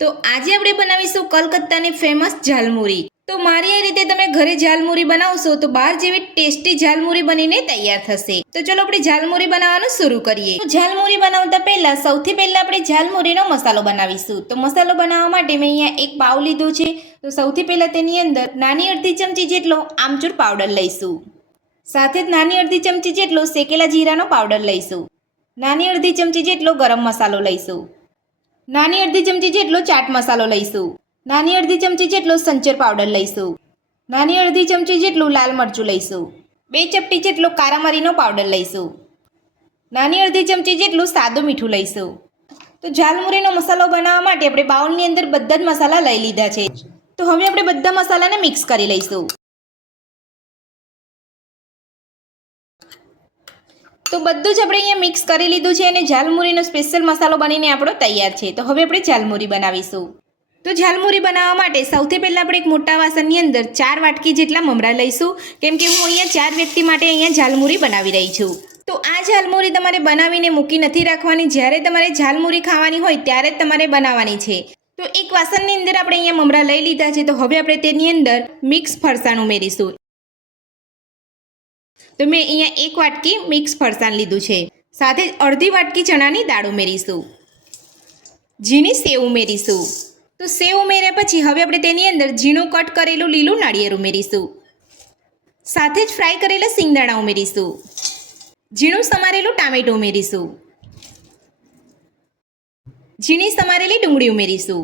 તો આજે આપણે બનાવીશું કલકત્તાની ફેમસ ઝાલમુરી। તો મારી આ રીતે તમે ઘરે ઝાલમુરી બનાવશો તો બહાર જેવી ટેસ્ટી ઝાલમુરી બનીને તૈયાર થશે। તો ચલો આપણે ઝાલમુરી બનાવવાનું શરૂ કરીએ। તો ઝાલમુરી બનાવતા પહેલા સૌથી પહેલા આપણે ઝાલમુરીનો મસાલો બનાવીશું। તો મસાલો બનાવવા માટે મેં અહીંયા એક પાવ લીધો છે। તો સૌથી પહેલા તેની અંદર નાની અડધી ચમચી જેટલો આમચૂર પાવડર લઈશું। સાથે જ નાની અડધી ચમચી જેટલો શેકેલા જીરાનો પાવડર લઈશું। નાની અડધી ચમચી જેટલો ગરમ મસાલો લઈશું। નાની અડધી ચમચી જેટલો ચાટ મસાલો લઈશું। નાની અડધી ચમચી જેટલો સંચર પાવડર લઈશું। નાની અડધી ચમચી જેટલું લાલ મરચું લઈશું। 2 ચપટી જેટલો કારા મરીનો પાવડર લઈશું। નાની અડધી ચમચી જેટલું સાદું મીઠું લઈશું। તો ઝાલમુરીનો મસાલો બનાવવા માટે આપણે બાઉલની અંદર બધા જ મસાલા લઈ લીધા છે। તો હવે આપણે બધા મસાલાને મિક્સ કરી લઈશું। તો બધું જ આપણે અહીંયા મિક્સ કરી લીધું છે અને ઝાલમુરીનો સ્પેશિયલ મસાલો બનીને આપણો તૈયાર છે। તો હવે આપણે ઝાલમુરી બનાવીશું। તો ઝાલમુરી બનાવવા માટે સૌથી પહેલાં આપણે એક મોટા વાસણની અંદર 4 વાટકી જેટલા મમરા લઈશું, કેમ કે હું અહીંયા 4 વ્યક્તિ માટે અહીંયા ઝાલમુરી બનાવી રહી છું। તો આ ઝાલમુરી તમારે બનાવીને મૂકી નથી રાખવાની, જ્યારે તમારે ઝાલમુરી ખાવાની હોય ત્યારે જ તમારે બનાવવાની છે। તો એક વાસણની અંદર આપણે અહીંયા મમરા લઈ લીધા છે। તો હવે આપણે તેની અંદર મિક્સ ફરસાણ ઉમેરીશું। તો મેં અહીંયા 1 વાટકી મિક્સ ફરસાણ લીધું છે। સાથે જ અડધી વાટકી ચણાની દાળ ઉમેરીશું। ઝીણી સેવ ઉમેરીશું। તો સેવ ઉમેર્યા પછી હવે આપણે તેની અંદર ઝીણું કટ કરેલું લીલું નાળિયેર ઉમેરીશું। સાથે જ ફ્રાય કરેલા સિંગદાણા ઉમેરીશું। ઝીણું સમારેલું ટામેટું ઉમેરીશું। ઝીણી સમારેલી ડુંગળી ઉમેરીશું।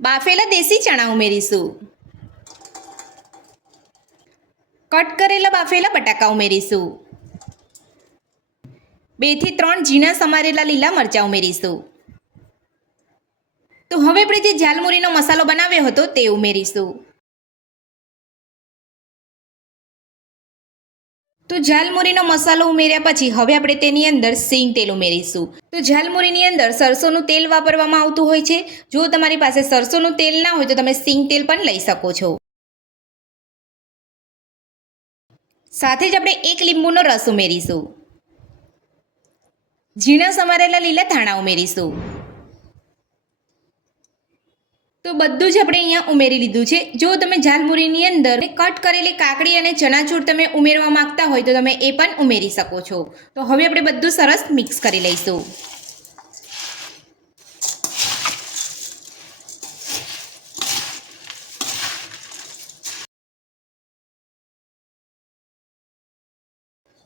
બાફેલા દેશી ચણા ઉમેરીશું। કટ કરેલા બાફેલા બટાકા ઉમેરીશું। 2 થી 3 ઝીણા સમારેલા લીલા મરચાં ઉમેરીશું। તો હવે આપણે જે ઝાલમુરીનો મસાલો બનાવ્યો હતો તે ઉમેરીશું। તો ઝાલમુરીનો મસાલો ઉમેર્યા પછી હવે આપણે તેની અંદર સિંગ તેલ ઉમેરીશું। તો ઝાલમુરીની અંદર સરસોનું તેલ વાપરવામાં આવતું હોય છે। જો તમારી પાસે સરસોનું તેલ ના હોય તો તમે સિંગ તેલ પણ લઈ શકો છો। સાથે જ આપણે 1 લીંબુનો રસ ઉમેરીશું। ઝીણા સમારેલા લીલા ધાણા ઉમેરીશું। તો બધું જ આપણે અહીંયા ઉમેરી લીધું છે। જો તમે ઝાલમુરીની અંદર કટ કરેલી કાકડી અને ચણાચૂર તમે ઉમેરવા માંગતા હોય તો તમે એ પણ ઉમેરી શકો છો। તો હવે આપણે બધું સરસ મિક્સ કરી લઈશું।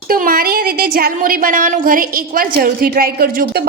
તો મારી આ રીતે ઝાલમુરી બનાવવાનું ઘરે એકવાર જરૂરથી ટ્રાય કરજો। તો